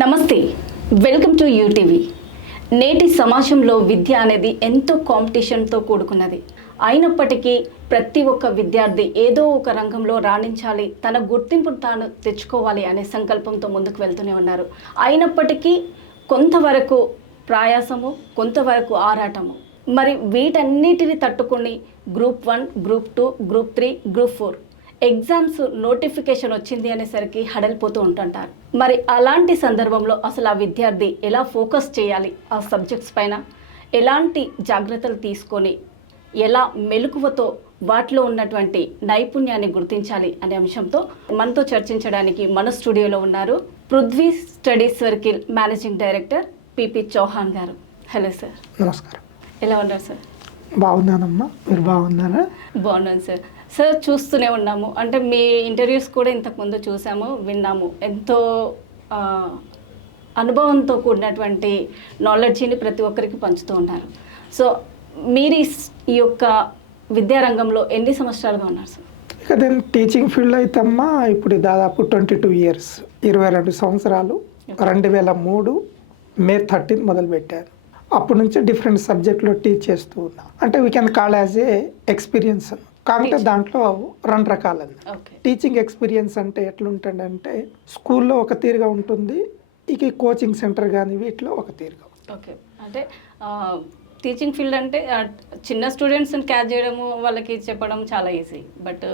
నమస్తే, welcome to UTV. నేటి సమాజంలో విద్య అనేది ఎంతో కాంపిటీషన్తో కూడుకున్నది. అయినప్పటికీ ప్రతి ఒక్క విద్యార్థి ఏదో ఒక రంగంలో రాణించాలి, తన గుర్తింపును తాను తెచ్చుకోవాలి అనే సంకల్పంతో ముందుకు వెళ్తూనే ఉన్నారు. అయినప్పటికీ కొంతవరకు ప్రయాసము, కొంతవరకు ఆరాటము. మరి వీటన్నిటిని తట్టుకొని group 1, group 2, group 3, group 4 exams notification వచ్చింది అనేసరికి హడలిపోతూ ఉంటుంటారు. మరి అలాంటి సందర్భంలో అసలు ఆ విద్యార్థి ఎలా ఫోకస్ చేయాలి, ఆ సబ్జెక్ట్స్ పైన ఎలాంటి జాగ్రత్తలు తీసుకొని ఎలా మెలకువతో వాటిలో ఉన్నటువంటి నైపుణ్యాన్ని గుర్తించాలి అనే అంశంతో మనతో చర్చించడానికి మన స్టూడియోలో ఉన్నారు Prithvi study circle managing director PP Chauhan గారు. Hello sir. నమస్కారం. ఎలా ఉన్నారు సార్? బాగున్నానమ్మా, మీరు బాగున్నారా? బాగున్నాను సార్. సార్, చూస్తూనే ఉన్నాము, అంటే మీ ఇంటర్వ్యూస్ కూడా ఇంతకుముందు చూసాము, విన్నాము. ఎంతో అనుభవంతో కూడినటువంటి నాలెడ్జ్ని ప్రతి ఒక్కరికి పంచుతూ ఉన్నారు. సో మీరు ఈ యొక్క విద్యారంగంలో ఎన్ని సంవత్సరాలుగా ఉన్నారు సార్? ఇక నేను టీచింగ్ ఫీల్డ్ అయితే అమ్మా ఇప్పుడు దాదాపు 22 ఇయర్స్, 22 సంవత్సరాలు. 2003 మే 13 మొదలుపెట్టాను. అప్పటి నుంచి డిఫరెంట్ సబ్జెక్ట్లో టీచ్ చేస్తూ ఉన్నా. అంటే we can call as a experience. కాకపోతే దాంట్లో 2 రకాలండి. టీచింగ్ ఎక్స్పీరియన్స్ అంటే ఎట్లుంటుందంటే స్కూల్లో ఒక తీరుగా ఉంటుంది, ఇక కోచింగ్ సెంటర్ కానీ వీటిలో ఒక తీరుగా. ఓకే, అంటే టీచింగ్ ఫీల్డ్ అంటే చిన్న స్టూడెంట్స్ని క్యాచ్ చేయడము, వాళ్ళకి చెప్పడం చాలా ఈజీ. బట్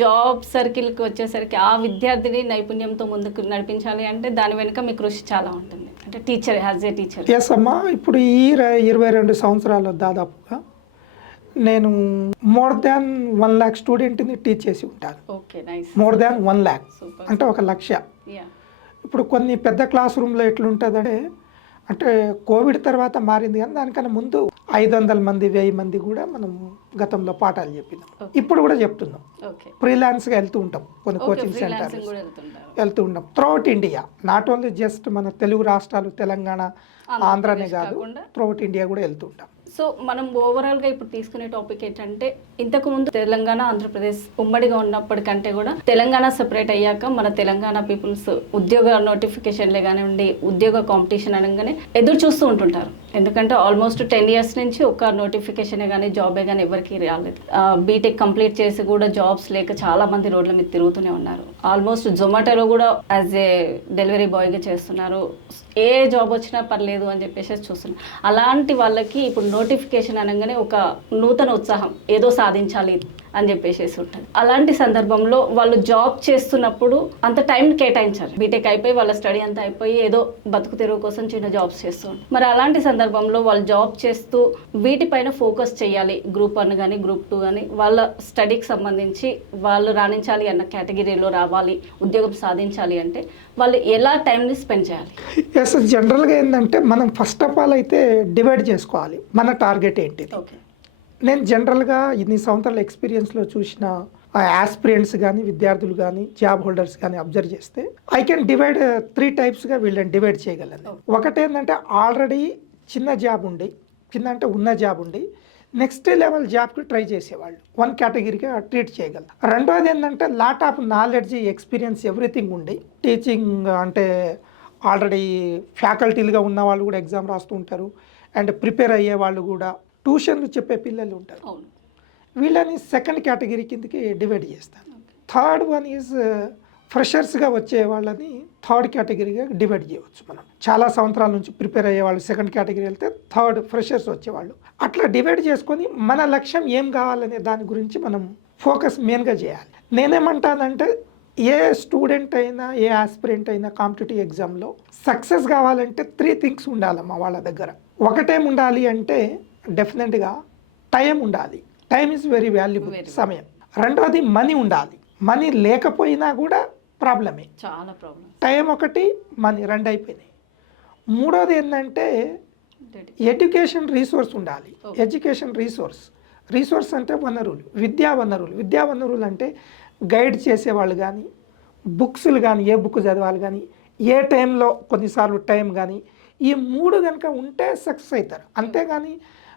జాబ్ సర్కిల్కి వచ్చేసరికి ఆ విద్యార్థిని నైపుణ్యంతో ముందుకు నడిపించాలి అంటే దాని వెనుక మీ కృషి చాలా ఉంటుంది. అంటే teacher, as a teacher. Yes అమ్మా, ఇప్పుడు ఈ 22 సంవత్సరాలు దాదాపుగా నేను మోర్ దాన్ 1 lakh స్టూడెంట్ని టీచ్ చేసి ఉంటాను. Okay, nice. More than 1 lakh అంటే 1,00,000. ఇప్పుడు కొన్ని పెద్ద క్లాస్ రూమ్లో ఎట్లుంటుందంటే, అంటే కోవిడ్ తర్వాత మారింది కానీ దానికన్నా ముందు 500 మంది 1000 మంది కూడా మనం గతంలో పాఠాలు చెప్పినాం. ఇప్పుడు కూడా చెప్తున్నాం. ఫ్రీలాన్స్గా వెళ్తూ ఉంటాం, కొన్ని కోచింగ్ సెంటర్ వెళ్తూ ఉంటాం throughout India. Not only just మన తెలుగు రాష్ట్రాలు, తెలంగాణ, ఆంధ్రానే కాదు, త్రూఅవుట్ ఇండియా కూడా వెళ్తూ ఉంటాం. సో మనం ఓవరాల్గా ఇప్పుడు తీసుకునే టాపిక్ ఏంటంటే, ఇంతకుముందు తెలంగాణ, ఆంధ్రప్రదేశ్ ఉమ్మడిగా ఉన్నప్పటికంటే కూడా తెలంగాణ సెపరేట్ అయ్యాక మన తెలంగాణ పీపుల్స్ ఉద్యోగ నోటిఫికేషన్లే కానివ్వండి, ఉద్యోగ కాంపిటీషన్ అనగానే ఎదురు చూస్తూ ఉంటుంటారు. ఎందుకంటే ఆల్మోస్ట్ 10 years నుంచి ఒక నోటిఫికేషనే కానీ జాబే కానీ ఎవరికి రాలేదు. బీటెక్ కంప్లీట్ చేసి కూడా జాబ్స్ లేక చాలా మంది రోడ్ల మీద తిరుగుతూనే ఉన్నారు. ఆల్మోస్ట్ జొమాటోలో కూడా యాజ్ ఏ డెలివరీ బాయ్గా చేస్తున్నారు. ఏ జాబ్ వచ్చినా పర్లేదు అని చెప్పేసి చూస్తున్నారు. అలాంటి వాళ్ళకి ఇప్పుడు నోటిఫికేషన్ అనగానే ఒక నూతన ఉత్సాహం, ఏదో సాధించాలి అని చెప్పేసి ఉంటుంది. అలాంటి సందర్భంలో వాళ్ళు జాబ్ చేస్తున్నప్పుడు అంత టైం కేటాయించారు. బీటెక్ అయిపోయి వాళ్ళ స్టడీ అంతా అయిపోయి ఏదో బతుకు తెరువు కోసం చిన్న జాబ్స్ చేస్తూ ఉంటారు. మరి అలాంటి సందర్భంలో వాళ్ళు జాబ్ చేస్తూ వీటిపైన ఫోకస్ చేయాలి. గ్రూప్ 1 కానీ గ్రూప్ 2 కానీ వాళ్ళ స్టడీకి సంబంధించి వాళ్ళు రాణించాలి అన్న కేటగిరీలో రావాలి, ఉద్యోగం సాధించాలి అంటే వాళ్ళు ఎలా టైంని స్పెండ్ చేయాలి? ఎస్, జనరల్గా ఏంటంటే మనం ఫస్ట్ ఆఫ్ ఆల్ అయితే డివైడ్ చేసుకోవాలి మన టార్గెట్ ఏంటి. నేను జనరల్గా ఇన్ని సంవత్సరాల ఎక్స్పీరియన్స్లో చూసిన ఆస్పిరెంట్స్ కానీ, విద్యార్థులు కానీ, జాబ్ హోల్డర్స్ కానీ అబ్జర్వ్ చేస్తే ఐ కెన్ డివైడ్ 3 typesగా వీళ్ళని డివైడ్ చేయగలను. ఒకటేంటంటే ఆల్రెడీ చిన్న జాబ్ ఉండి, చిన్న అంటే ఉన్న జాబ్ ఉండి నెక్స్ట్ లెవెల్ జాబ్కి ట్రై చేసేవాళ్ళు 1 కేటగిరీగా ట్రీట్ చేయగలరు. రెండోది ఏంటంటే lot of knowledge, experience, everything ఉండి టీచింగ్ అంటే ఆల్రెడీ ఫ్యాకల్టీలుగా ఉన్న వాళ్ళు కూడా ఎగ్జామ్ రాస్తూ ఉంటారు, అండ్ ప్రిపేర్ అయ్యే వాళ్ళు కూడా, ట్యూషన్లు చెప్పే పిల్లలు ఉంటారు. వీళ్ళని సెకండ్ కేటగిరీ కిందకి డివైడ్ చేస్తాను. థర్డ్ వన్ ఈజ్ ఫ్రెషర్స్గా వచ్చే వాళ్ళని థర్డ్ కేటగిరీగా డివైడ్ చేయవచ్చు. మనం చాలా సంవత్సరాల నుంచి ప్రిపేర్ అయ్యే వాళ్ళు సెకండ్ కేటగిరీ వెళ్తే థర్డ్ ఫ్రెషర్స్ వచ్చేవాళ్ళు. అట్లా డివైడ్ చేసుకొని మన లక్ష్యం ఏం కావాలనే దాని గురించి మనం ఫోకస్ మెయిన్గా చేయాలి. నేనేమంటానంటే ఏ స్టూడెంట్ అయినా, ఏ ఆస్పిరెంట్ అయినా కాంపిటేటివ్ ఎగ్జామ్లో సక్సెస్ కావాలంటే 3 things ఉండాలమ్మా వాళ్ళ దగ్గర. ఒకటేం ఉండాలి అంటే డెఫినెట్గా టైం ఉండాలి. టైం ఈజ్ వెరీ వాల్యుబుల్, సమయం. రెండోది మనీ ఉండాలి. మనీ లేకపోయినా కూడా ప్రాబ్లమే, చాలా ప్రాబ్లం. టైం ఒకటి, మనీ 2 అయిపోయినాయి. మూడోది ఏంటంటే ఎడ్యుకేషన్ రీసోర్స్ ఉండాలి. ఎడ్యుకేషన్ రీసోర్స్ అంటే వనరులు, విద్యా వనరులు అంటే గైడ్ చేసేవాళ్ళు కానీ, బుక్స్లు కానీ, ఏ బుక్ చదవాలి కానీ, ఏ టైంలో కొన్నిసార్లు టైం కానీ, ఈ 3 కనుక ఉంటే సక్సెస్ అవుతారు. అంతేగాని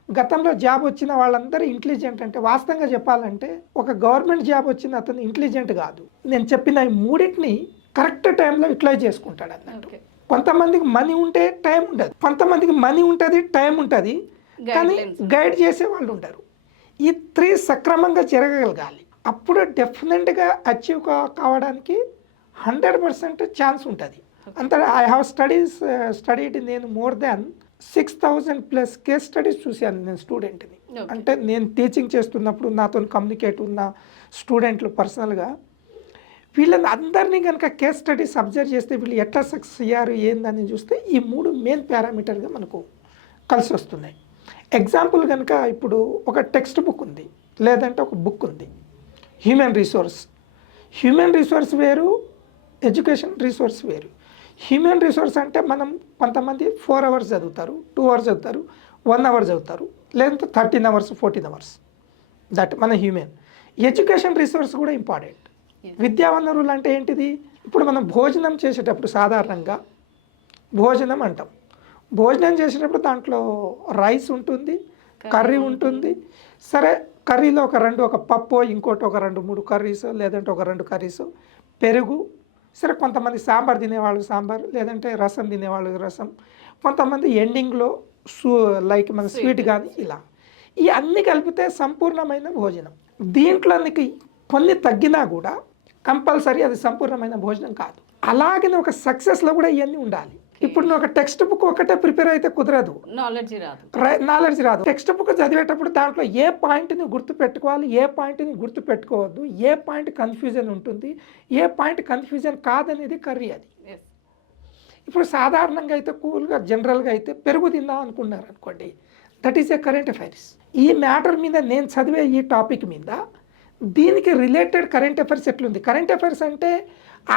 గతంలో జాబ్ వచ్చిన వాళ్ళందరూ ఇంటెలిజెంట్ అంటే, వాస్తవంగా చెప్పాలంటే ఒక గవర్నమెంట్ జాబ్ వచ్చిన అతను ఇంటెలిజెంట్ కాదు. నేను చెప్పిన ఈ 3 కరెక్ట్ టైంలో యూటిలైజ్ చేసుకుంటాడు అన్నట్టు. ఓకే. కొంతమందికి మనీ ఉంటే టైం ఉండదు, కొంతమందికి మనీ ఉంటుంది టైం ఉంటుంది, కానీ గైడ్ చేసే వాళ్ళు ఉంటారు. ఈ 3 సక్రమంగా జరగగలగాలి. అప్పుడు డెఫినెట్గా అచీవ్ కావడానికి 100% ఛాన్స్ ఉంటుంది. అంత ఐ హ్యావ్ స్టడీడ్ నేను మోర్ దాన్ 6,000+ కేస్ స్టడీస్ చూశాను నేను స్టూడెంట్ని. అంటే నేను టీచింగ్ చేస్తున్నప్పుడు నాతో కమ్యూనికేట్ ఉన్న స్టూడెంట్లు పర్సనల్గా వీళ్ళని అందరినీ కనుక కేస్ స్టడీస్ అబ్జర్వ్ చేస్తే వీళ్ళు ఎట్లా సక్సెస్ అయ్యారు ఏందని చూస్తే ఈ 3 మెయిన్ పారామీటర్గా మనకు కలిసి వస్తున్నాయి. ఎగ్జాంపుల్ కనుక ఇప్పుడు ఒక టెక్స్ట్ బుక్ ఉంది, లేదంటే ఒక బుక్ ఉంది. హ్యూమన్ రిసోర్స్ వేరు, ఎడ్యుకేషన్ రిసోర్స్ వేరు. హ్యూమన్ రిసోర్స్ అంటే మనం కొంతమంది 4 hours చదువుతారు, 2 hours చదువుతారు, 1 hour చదువుతారు, లేదంటే 13 hours 14 hours. దట్ మన హ్యూమన్. ఎడ్యుకేషన్ రిసోర్స్ కూడా ఇంపార్టెంట్. విద్యా వనరులు అంటే ఏంటిది? ఇప్పుడు మనం భోజనం చేసేటప్పుడు సాధారణంగా భోజనం అంటాం. భోజనం చేసేటప్పుడు దాంట్లో రైస్ ఉంటుంది, కర్రీ ఉంటుంది. సరే, కర్రీలో ఒక పప్పు, ఇంకోటి ఒక 2-3 కర్రీస్, లేదంటే ఒక 2 కర్రీస్, పెరుగు. సరే, కొంతమంది సాంబార్ తినేవాళ్ళు సాంబార్, లేదంటే రసం తినేవాళ్ళు రసం, కొంతమంది ఎండింగ్లో లైక్ మన స్వీట్ కానీ ఇలా. ఈ అన్నీ కలిపితే సంపూర్ణమైన భోజనం. దీంట్లో కొన్ని తగ్గినా కూడా కంపల్సరీ అది సంపూర్ణమైన భోజనం కాదు. అలాగే ఒక సక్సెస్లో కూడా ఇవన్నీ ఉండాలి. ఇప్పుడు నువ్వు ఒక టెక్స్ట్ బుక్ ఒకటే ప్రిపేర్ అయితే కుదరదు, నాలెడ్జ్ రాదు. టెక్స్ట్ బుక్ చదివేటప్పుడు దాంట్లో ఏ పాయింట్ని గుర్తుపెట్టుకోవాలి, ఏ పాయింట్ని గుర్తుపెట్టుకోవద్దు, ఏ పాయింట్ కన్ఫ్యూజన్ ఉంటుంది, ఏ పాయింట్ కన్ఫ్యూజన్ కాదనేది కర్రీ అది. ఇప్పుడు సాధారణంగా అయితే కూల్గా జనరల్గా అయితే పెరుగు తిందాం అనుకున్నారు అనుకోండి, that is a current affairs. ఈ మ్యాటర్ మీద నేను చదివే ఈ టాపిక్ మీద దీనికి రిలేటెడ్ కరెంట్ అఫైర్స్ ఎట్లుంది. కరెంట్ అఫైర్స్ అంటే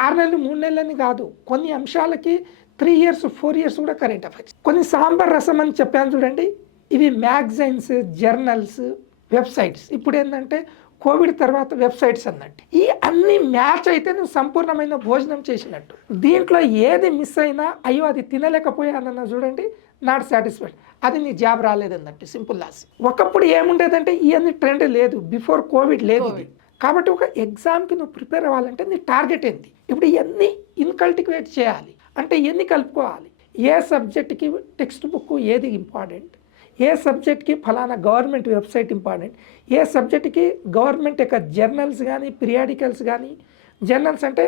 6 నెలలు 3 నెలలని కాదు, కొన్ని అంశాలకి 3 years 4 years కూడా కరెంట్ అఫైర్స్. కొన్ని సాంబార్ రసం అని చెప్పాను చూడండి, ఇవి మ్యాగజైన్స్, జర్నల్స్, వెబ్సైట్స్. ఇప్పుడు ఏంటంటే కోవిడ్ తర్వాత వెబ్సైట్స్ అన్నట్టు. ఈ అన్ని మ్యాచ్ అయితే నువ్వు సంపూర్ణమైన భోజనం చేసినట్టు. దీంట్లో ఏది మిస్ అయినా అయ్యో అది తినలేకపోయానన్నా చూడండి, నాట్ సాటిస్ఫైడ్, అది నీ జాబ్ రాలేదన్నట్టు. Simple loss. ఒకప్పుడు ఏముండేదంటే ఇవన్నీ ట్రెండ్ లేదు, బిఫోర్ కోవిడ్ లేదు ఇది. కాబట్టి ఒక ఎగ్జామ్కి నువ్వు ప్రిపేర్ అవ్వాలంటే నీ టార్గెట్ ఏంది? ఇప్పుడు ఇవన్నీ ఇన్కల్టివేట్ చేయాలి. అంటే ఇవన్నీ కలుపుకోవాలి. ఏ సబ్జెక్ట్కి టెక్స్ట్ బుక్ ఏది ఇంపార్టెంట్, ఏ సబ్జెక్ట్కి ఫలానా గవర్నమెంట్ వెబ్సైట్ ఇంపార్టెంట్, ఏ సబ్జెక్ట్కి గవర్నమెంట్ యొక్క జర్నల్స్ కానీ పీరియాడికల్స్ కానీ. జర్నల్స్ అంటే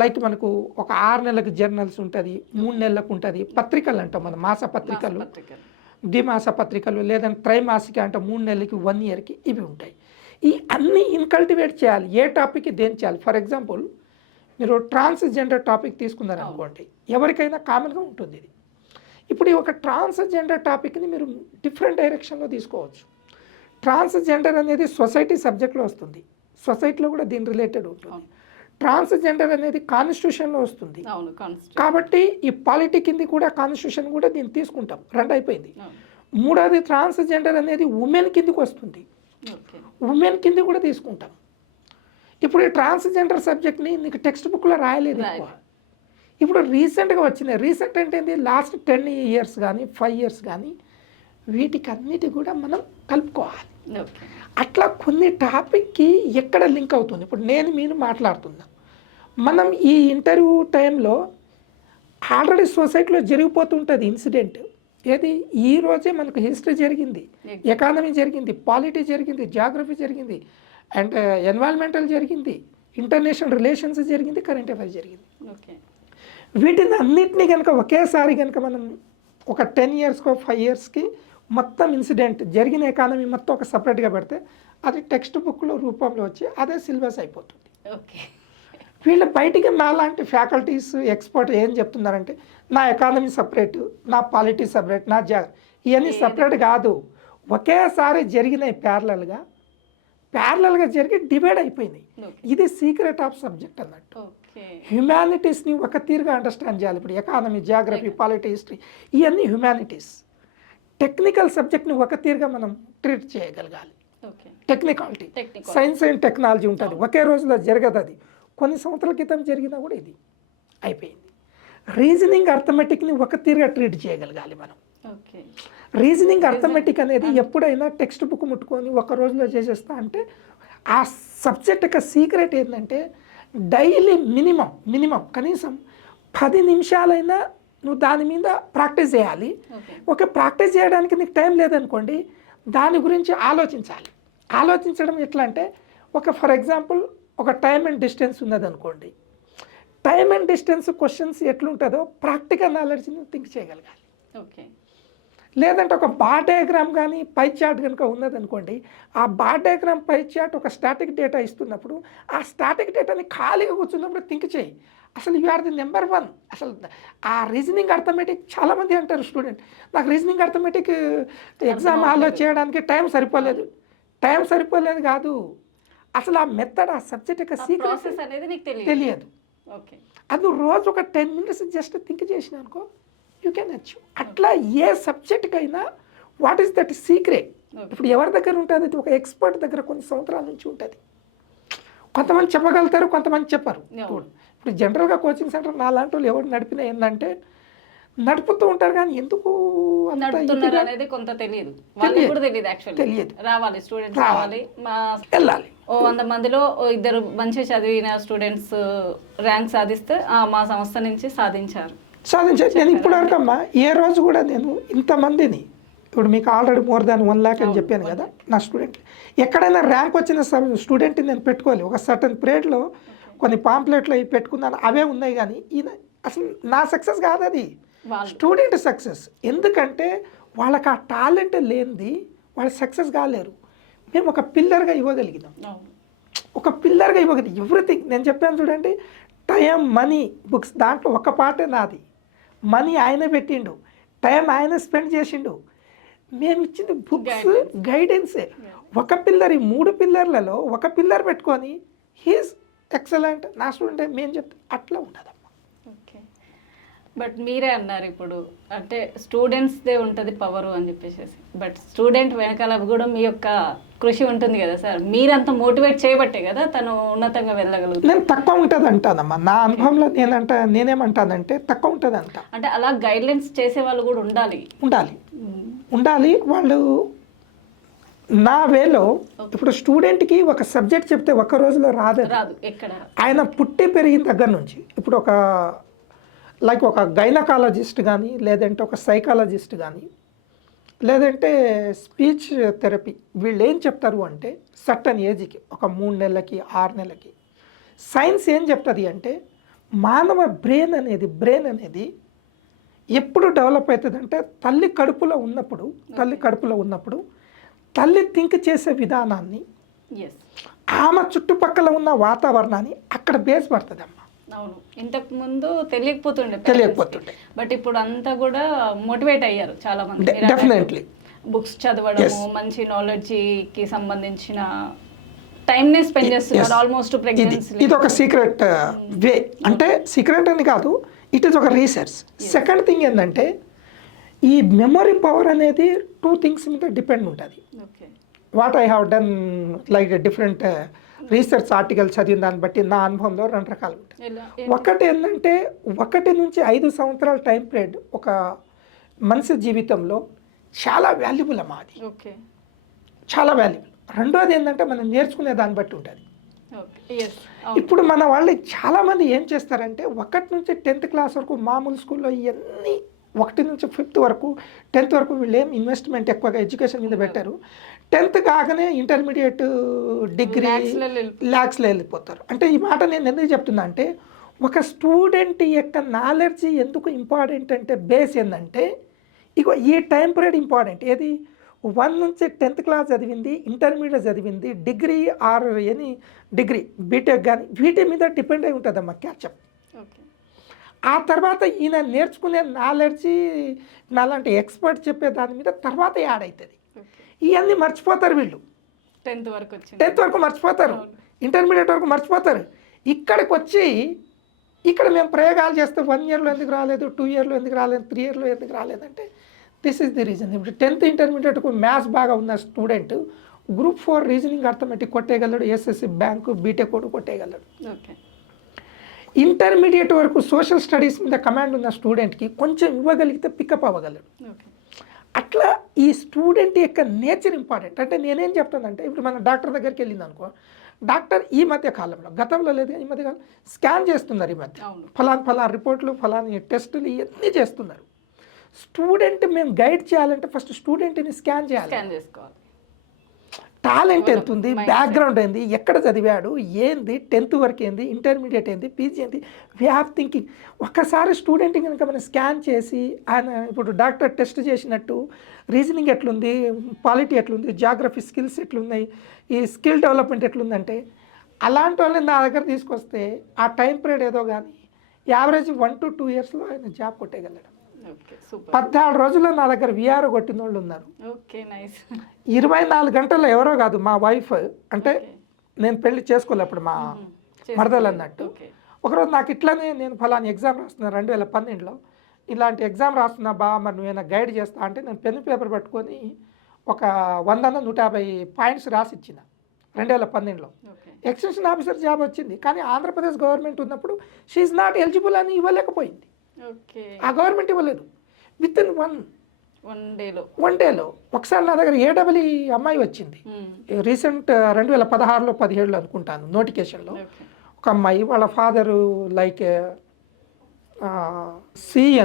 లైక్ మనకు ఒక 6 నెలలకు జర్నల్స్ ఉంటుంది, 3 నెలలకు ఉంటుంది. పత్రికలు అంటాం మనం, మాస పత్రికలు, ద్విమాస పత్రికలు, లేదంటే త్రైమాసిక అంటే 3 నెలలకి 1 yearకి ఇవి ఉంటాయి. ఈ అన్నీ ఇన్కల్టివేట్ చేయాలి. ఏ టాపిక్కి దేని చేయాలి. ఫర్ ఎగ్జాంపుల్ మీరు ట్రాన్స్జెండర్ టాపిక్ తీసుకున్నారు అనుకోండి, ఎవరికైనా కామన్గా ఉంటుంది ఇది. ఇప్పుడు ఈ ఒక ట్రాన్స్జెండర్ టాపిక్ని మీరు డిఫరెంట్ డైరెక్షన్లో తీసుకోవచ్చు. ట్రాన్స్జెండర్ అనేది సొసైటీ సబ్జెక్ట్లో వస్తుంది, సొసైటీలో కూడా దీని రిలేటెడ్ ఉంటుంది. ట్రాన్స్జెండర్ అనేది కాన్స్టిట్యూషన్లో వస్తుంది, కాబట్టి ఈ పాలిటీ కింద కూడా కాన్స్టిట్యూషన్ కూడా దీన్ని తీసుకుంటాం. 2 అయిపోయింది. 3వది ట్రాన్స్జెండర్ అనేది ఉమెన్ కిందకి వస్తుంది, ఉమెన్ కింద కూడా తీసుకుంటాం. ఇప్పుడు ఈ ట్రాన్స్జెండర్ సబ్జెక్ట్ని నీకు టెక్స్ట్ బుక్లో రాయలేదు ఎక్కువ. ఇప్పుడు రీసెంట్గా వచ్చినాయి. రీసెంట్ అంటే ఏంటి, లాస్ట్ 10 years కానీ 5 years కానీ వీటికి అన్నిటి కూడా మనం కలుపుకోవాలి. అట్లా కొన్ని టాపిక్కి ఎక్కడ లింక్ అవుతుంది. ఇప్పుడు మీరు మాట్లాడుతున్నా, మనం ఈ ఇంటర్వ్యూ టైంలో ఆల్రెడీ సొసైటీలో జరిగిపోతుంటుంది ఇన్సిడెంట్. ఏది, ఈ రోజే మనకు హిస్టరీ జరిగింది, ఎకానమీ జరిగింది, పాలిటీ జరిగింది, జాగ్రఫీ జరిగింది, అండ్ ఎన్వైరన్మెంటల్ జరిగింది, ఇంటర్నేషనల్ రిలేషన్స్ జరిగింది, కరెంట్ అఫైర్స్ జరిగింది. వీటిని అన్నిటినీ కనుక ఒకేసారి కనుక మనం ఒక 10 yearsకో 5 yearsకి మొత్తం ఇన్సిడెంట్ జరిగిన ఎకానమీ మొత్తం ఒక సపరేట్గా పెడితే అది టెక్స్ట్ బుక్లో రూపంలో వచ్చి అదే సిలబస్ అయిపోతుంది. వీళ్ళు బయటికి నాలాంటి ఫ్యాకల్టీస్ ఎక్స్పర్ట్ ఏం చెప్తున్నారంటే నా ఎకానమీ సపరేట్, నా పాలిటీ సపరేట్, నా ఇవన్నీ సపరేట్ కాదు, ఒకేసారి జరిగినాయి ప్యారలల్గా జరిగి డివైడ్ అయిపోయినాయి. ఇది సీక్రెట్ ఆఫ్ సబ్జెక్ట్ అన్నట్టు. హ్యుమానిటీస్ని ఒక తీరుగా అండర్స్టాండ్ చేయాలి. ఇప్పుడు ఎకానమీ, జాగ్రఫీ, పాలిటీ, హిస్టరీ ఇవన్నీ హ్యుమానిటీస్. టెక్నికల్ సబ్జెక్ట్ని ఒక తీరుగా మనం ట్రీట్ చేయగలగాలి. టెక్నికాలిటీ, సైన్స్ అండ్ టెక్నాలజీ ఉంటుంది, ఒకే రోజులో జరగదు. అది కొన్ని సంవత్సరాల క్రితం జరిగినా కూడా ఇది అయిపోయింది. రీజనింగ్, అర్థమెటిక్ని ఒక తీరుగా ట్రీట్ చేయగలగాలి మనం. రీజనింగ్, అర్థమెటిక్ అనేది ఎప్పుడైనా టెక్స్ట్ బుక్ ముట్టుకొని ఒక రోజులో చేసేస్తా అంటే ఆ సబ్జెక్ట్ యొక్క సీక్రెట్ ఏంటంటే డైలీ మినిమం కనీసం 10 నిమిషాలైనా నువ్వు దాని మీద ప్రాక్టీస్ చేయాలి. ఒక ప్రాక్టీస్ చేయడానికి నీకు టైం లేదనుకోండి, దాని గురించి ఆలోచించాలి. ఆలోచించడం ఎట్లా అంటే, ఫర్ ఎగ్జాంపుల్ ఒక టైమ్ అండ్ డిస్టెన్స్ ఉన్నదనుకోండి, టైమ్ అండ్ డిస్టెన్స్ క్వశ్చన్స్ ఎట్లుంటుందో ప్రాక్టికల్ నాలెడ్జ్ని థింక్ చేయగలగాలి. ఓకే. లేదంటే ఒక బార్ డయాగ్రామ్ కానీ పై చార్ట్ కనుక ఉన్నదనుకోండి, ఆ బార్ డయాగ్రామ్ పై చార్ట్ ఒక స్టాటిక్ డేటా ఇస్తున్నప్పుడు ఆ స్టాటిక్ డేటాని ఖాళీగా కూర్చున్నప్పుడు థింక్ చేయి. అసలు యు ఆర్ ది నెంబర్ 1. అసలు ఆ రీజనింగ్ అర్థమెటిక్ చాలామంది అంటారు స్టూడెంట్, నాకు రీజనింగ్ అర్థమెటిక్ ఎగ్జామ్ హాల్లో చేయడానికి టైం సరిపోలేదు కాదు, అసలు ఆ మెథడ్, ఆ సబ్జెక్ట్ యొక్క సీక్రెట్ అనేది నీకు తెలియదు. ఓకే. అది నువ్వు రోజు ఒక 10 minutes జస్ట్ థింక్ చేసిన అనుకో, యూ కెన్ అచీవ్. అట్లా ఏ సబ్జెక్ట్కైనా వాట్ ఈస్ దట్ సీక్రెట్. ఇప్పుడు ఎవరి దగ్గర ఉంటుంది? ఒక ఎక్స్పర్ట్ దగ్గర కొన్ని సంవత్సరాల నుంచి ఉంటుంది. కొంతమంది చెప్పగలుగుతారు, కొంతమంది చెప్పరు. ఇప్పుడు జనరల్గా కోచింగ్ సెంటర్ నా లాంటి వాళ్ళు ఎవరు నడిపినా ఏంటంటే నడుపుతూ ఉంటారు, కానీ ఎందుకు అనేది కొంత తెలియదు, వాళ్ళకి కూడా తెలియదు. రావాలి స్టూడెంట్స్, రావాలి, వెళ్ళాలి. 100 మందిలో 2 మంచి చదివిన స్టూడెంట్స్ ర్యాంక్ సాధిస్తే మా సంస్థ నుంచి సాధించారు. నేను ఇప్పుడు వరకమ్మా ఏ రోజు కూడా నేను ఇంతమందిని, ఇప్పుడు మీకు ఆల్రెడీ మోర్ దాన్ 1 lakh అని చెప్పాను కదా నా స్టూడెంట్, ఎక్కడైనా ర్యాంక్ వచ్చిన స్టూడెంట్ని నేను పెట్టుకోవాలి. ఒక సర్టన్ పీరియడ్లో కొన్ని పాంప్లెట్లు అవి పెట్టుకున్నాను, అవే ఉన్నాయి. కానీ అసలు నా సక్సెస్ కాదు, అది స్టూడెంట్ సక్సెస్. ఎందుకంటే వాళ్ళకి ఆ టాలెంట్ లేనిది వాళ్ళు సక్సెస్ కాలేరు. మేము ఒక పిల్లర్గా ఇవ్వగలిగినాం, ఎవ్రీథింగ్. నేను చెప్పాను చూడండి, టైం, మనీ, బుక్స్, దాంట్లో ఒక పార్టే నాది. మనీ ఆయన పెట్టిండు, టైం ఆయన స్పెండ్ చేసిండు, మేము ఇచ్చింది బుక్స్, గైడెన్సే. ఒక పిల్లర్, ఈ 3 పిల్లర్లలో ఒక పిల్లర్ పెట్టుకొని హీఈస్ ఎక్సలెంట్, నా స్టూడెంట్ మేము చెప్తే అట్లా ఉండదమ్మా. ఓకే. బట్ మీరే అన్నారు ఇప్పుడు, అంటే స్టూడెంట్స్దే ఉంటుంది పవరు అని చెప్పేసి, బట్ స్టూడెంట్ వెనకాల కూడా మీ యొక్క కృషి ఉంటుంది కదా సార్. మీరంత మోటివేట్ చేయబట్టే కదా తను ఉన్నతంగా వెళ్ళగలుగుతారు. నేను తక్కువ ఉంటుంది అంటానమ్మా, నా అనుభవంలో నేనేమంటానంటే తక్కువ ఉంటుంది అంట. అంటే అలా గైడ్లైన్స్ చేసే వాళ్ళు కూడా ఉండాలి. వాళ్ళు నా వేలో, ఇప్పుడు స్టూడెంట్కి ఒక సబ్జెక్ట్ చెప్తే ఒక్క రోజులో రాదు ఎక్కడ. ఆయన పుట్టి పెరిగిన దగ్గర నుంచి, ఇప్పుడు ఒక గైనకాలజిస్ట్ కానీ, లేదంటే ఒక సైకాలజిస్ట్ కానీ, లేదంటే స్పీచ్ థెరపీ, వీళ్ళు ఏం చెప్తారు అంటే సర్టన్ ఏజ్కి, ఒక 3 నెలలకి 6 నెలలకి సైన్స్ ఏం చెప్తుంది అంటే మానవ బ్రెయిన్ అనేది ఎప్పుడు డెవలప్ అవుతుంది అంటే తల్లి కడుపులో ఉన్నప్పుడు తల్లి థింక్ చేసే విధానాన్ని, ఆమె చుట్టుపక్కల ఉన్న వాతావరణాన్ని అక్కడ బేస్ పడుతుంది అమ్మ. అవును, ఇంతకు ముందు తెలియకపోతుండే, బట్ ఇప్పుడు అంతా కూడా మోటివేట్ అయ్యారు చాలా మంది. డెఫినెట్లీ బుక్స్ చదవడము, మంచి నాలెడ్జ్ కి సంబంధించిన టైం ని స్పెండ్ చేస్తున్నారు. ఆల్మోస్ట్ ప్రెగ్నెన్సీ ఇది ఒక సీక్రెట్ వే, అంటే సీక్రెట్ అని కాదు, ఇట్ ఈస్ ఒక రీసెర్చ్. సెకండ్ థింగ్ ఏంటంటే ఈ మెమరీ పవర్ అనేది 2 things మీద డిపెండ్ ఉంటుంది. What I have done like different research article చదివిన దాన్ని బట్టి నా అనుభవంలో 2 రకాలు ఉంటాయి. ఒకటి ఏంటంటే 1 నుంచి 5 సంవత్సరాల టైం పీరియడ్ ఒక మనిషి జీవితంలో చాలా వాల్యుబుల్ అమ్మా, అది చాలా వాల్యుబుల్. రెండోది ఏంటంటే మనం నేర్చుకునే దాన్ని బట్టి ఉంటుంది. ఇప్పుడు మన వాళ్ళు చాలామంది ఏం చేస్తారంటే 1 నుంచి 10th క్లాస్ వరకు మామూలు స్కూల్లో ఇవన్నీ 1 నుంచి 5th వరకు 10th వరకు వీళ్ళు ఏం ఇన్వెస్ట్మెంట్ ఎక్కువగా ఎడ్యుకేషన్ మీద పెట్టారు. 10th కాగానే ఇంటర్మీడియట్, డిగ్రీ ల్యాక్స్లో వెళ్ళిపోతారు. అంటే ఈ మాట నేను ఎందుకు చెప్తున్నా అంటే ఒక స్టూడెంట్ యొక్క నాలెడ్జ్ ఎందుకు ఇంపార్టెంట్ అంటే బేస్ ఏంటంటే ఇగో ఈ టైం పీరియడ్ ఇంపార్టెంట్. ఏది 1 నుంచి 10th క్లాస్ చదివింది, ఇంటర్మీడియట్ చదివింది, డిగ్రీ ఆర్ డిగ్రీ బీటెక్ కానీ వీటి మీద డిపెండ్ అయి ఉంటుందమ్మా క్యాచప్. ఆ తర్వాత ఈయన నేర్చుకునే నాలెడ్జ్ నాలాంటి ఎక్స్పర్ట్ చెప్పే దాని మీద తర్వాత యాడ్ అవుతుంది. ఇవన్నీ మర్చిపోతారు వీళ్ళు. 10th వరకు మర్చిపోతారు, ఇంటర్మీడియట్ వరకు మర్చిపోతారు. ఇక్కడికి వచ్చి ఇక్కడ మేము ప్రయోగాలు చేస్తే 1 yearలో ఎందుకు రాలేదు, 2 yearలో ఎందుకు రాలేదు, 3 yearలో ఎందుకు రాలేదంటే దిస్ ఈస్ ది రీజన్. ఇప్పుడు 10th ఇంటర్మీడియట్కు మ్యాథ్స్ బాగా ఉన్న స్టూడెంట్ Group 4 రీజనింగ్ అర్థమెటిక్ కొట్టేయగలడు, ఎస్ఎస్సి బ్యాంకు బీటెక్ కూడా కొట్టేయగలడు. ఇంటర్మీడియట్ వరకు సోషల్ స్టడీస్ మీద కమాండ్ ఉన్న స్టూడెంట్కి కొంచెం ఇవ్వగలిగితే పికప్ అవ్వగలడు. అట్లా ఈ స్టూడెంట్ యొక్క నేచర్ ఇంపార్టెంట్. అంటే నేనేం చెప్తానంటే ఇప్పుడు మన డాక్టర్ దగ్గరికి వెళ్ళింది అనుకో, డాక్టర్ ఈ మధ్య కాలంలో, గతంలో లేదు కానీ ఈ మధ్య కాలం స్కాన్ చేస్తున్నారు ఈ మధ్య. అవును. ఫలానా రిపోర్ట్లు, ఫలానా టెస్టులు ఇవన్నీ చేస్తున్నారు. స్టూడెంట్ మేము గైడ్ చేయాలంటే ఫస్ట్ స్టూడెంట్ని స్కాన్ చేయాలి. స్కాన్ చేసుకోవాలి. టాలెంట్ ఎంత ఉంది, బ్యాక్గ్రౌండ్ ఏంది, ఎక్కడ చదివాడు, ఏంది, 10th వరకు ఏంది, ఇంటర్మీడియట్ ఏంది, పీజీ ఏంది, వీ హ్యావ్ థింకింగ్. ఒక్కసారి స్టూడెంట్ కనుక మనం స్కాన్ చేసి ఆయన ఇప్పుడు డాక్టర్ టెస్ట్ చేసినట్టు రీజనింగ్ ఎట్లుంది, పాలిటీ ఎట్లుంది, జాగ్రఫీ స్కిల్స్ ఎట్లున్నాయి, ఈ స్కిల్ డెవలప్మెంట్ ఎట్లుందంటే అలాంటి వాళ్ళని నా దగ్గర తీసుకొస్తే ఆ టైం పీరియడ్ ఏదో కానీ యావరేజ్ 1 to 2 yearsలో ఆయన జాబ్ కొట్టేయగలడు. Okay, super. 14 రోజుల్లో నా దగ్గర విఆర్ కొట్టిన వాళ్ళు ఉన్నారు. Okay, nice. 24 గంటల్లో ఎవరో కాదు, మా వైఫ్ అంటే నేను పెళ్లి చేసుకోలే అప్పుడు మా మరదలు అన్నట్టు. ఓకే. ఒకరోజు నాకు ఇట్లానే నేను ఫలాని ఎగ్జామ్ రాస్తున్నాను 2012లో, ఇలాంటి ఎగ్జామ్ రాస్తున్నా బా, మరి నువ్వేనా గైడ్ చేస్తా అంటే నేను పెన్ పేపర్ పట్టుకొని ఒక 100-150 పాయింట్స్ రాసి ఇచ్చిన 2012లో. ఓకే. ఎక్స్టెన్షన్ ఆఫీసర్ జాబ్ వచ్చింది, కానీ ఆంధ్రప్రదేశ్ గవర్నమెంట్ ఉన్నప్పుడు షీఈ్ నాట్ ఎలిజిబుల్ అని ఇవ్వలేకపోయింది. ఓకే. ఆ గవర్నమెంట్ ఇవ్వలేదు. విత్ ఇన్ వన్ డేలో ఒకసారి నా దగ్గర AEE అమ్మాయి వచ్చింది రీసెంట్ 2016లో 17లో అనుకుంటాను నోటిఫికేషన్లో. ఒక అమ్మాయి వాళ్ళ ఫాదరు లైక్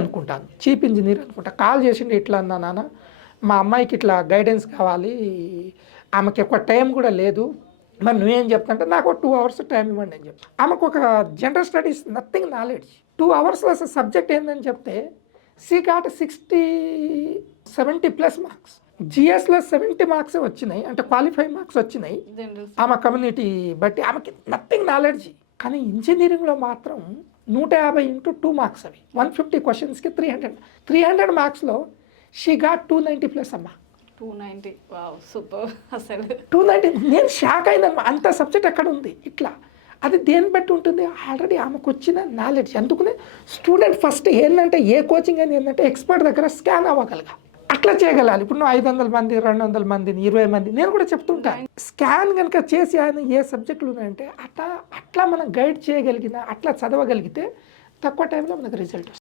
అనుకుంటాను చీఫ్ ఇంజనీర్ అనుకుంటా. కాల్ చేసిండు, ఇట్లా అన్నా నాన్న మా అమ్మాయికి ఇట్లా గైడెన్స్ కావాలి, ఆమెకి ఎక్కువ టైం కూడా లేదు, మరి నువ్వేం చెప్తాంటే నాకు 2 hours టైం ఇవ్వండి అని చెప్పి. ఆమెకు ఒక జనరల్ స్టడీస్ నథింగ్ నాలెడ్జ్. 2 hoursలో అసలు సబ్జెక్ట్ ఏందని చెప్తే సీ గాట్ 70+ మార్క్స్. జిఎస్లో 70 మార్క్స్ వచ్చినాయి, అంటే క్వాలిఫై మార్క్స్ వచ్చినాయి ఆమె కమ్యూనిటీ బట్టి. ఆమెకి నథింగ్ నాలెడ్జ్. కానీ ఇంజనీరింగ్లో మాత్రం 150 into 2 మార్క్స్ అవి 150 క్వశ్చన్స్కి 300 మార్క్స్లో షీ గాట్ 290+ అమ్మా. 290. Wow, super. అసలు 290 నేను షాక్ అయినమ్మా. అంత సబ్జెక్ట్ ఎక్కడ ఉంది ఇట్లా. అది దేన్ని బట్టి ఉంటుంది, ఆల్రెడీ ఆమెకు వచ్చిన నాలెడ్జ్. అందుకనే స్టూడెంట్ ఫస్ట్ ఏంటంటే ఏ కోచింగ్ అని ఏంటంటే ఎక్స్పర్ట్ దగ్గర స్కాన్ అవ్వగలగా, అట్లా చేయగలాలి. ఇప్పుడు నువ్వు 500 మంది 200 మందిని 20 మంది నేను కూడా చెప్తుంటాను. స్కాన్ కనుక చేసి ఆయన ఏ సబ్జెక్టులు ఉన్నాయంటే అట్లా మనం గైడ్ చేయగలిగిన, అట్లా చదవగలిగితే తక్కువ టైంలో మనకు రిజల్ట్ వస్తుంది.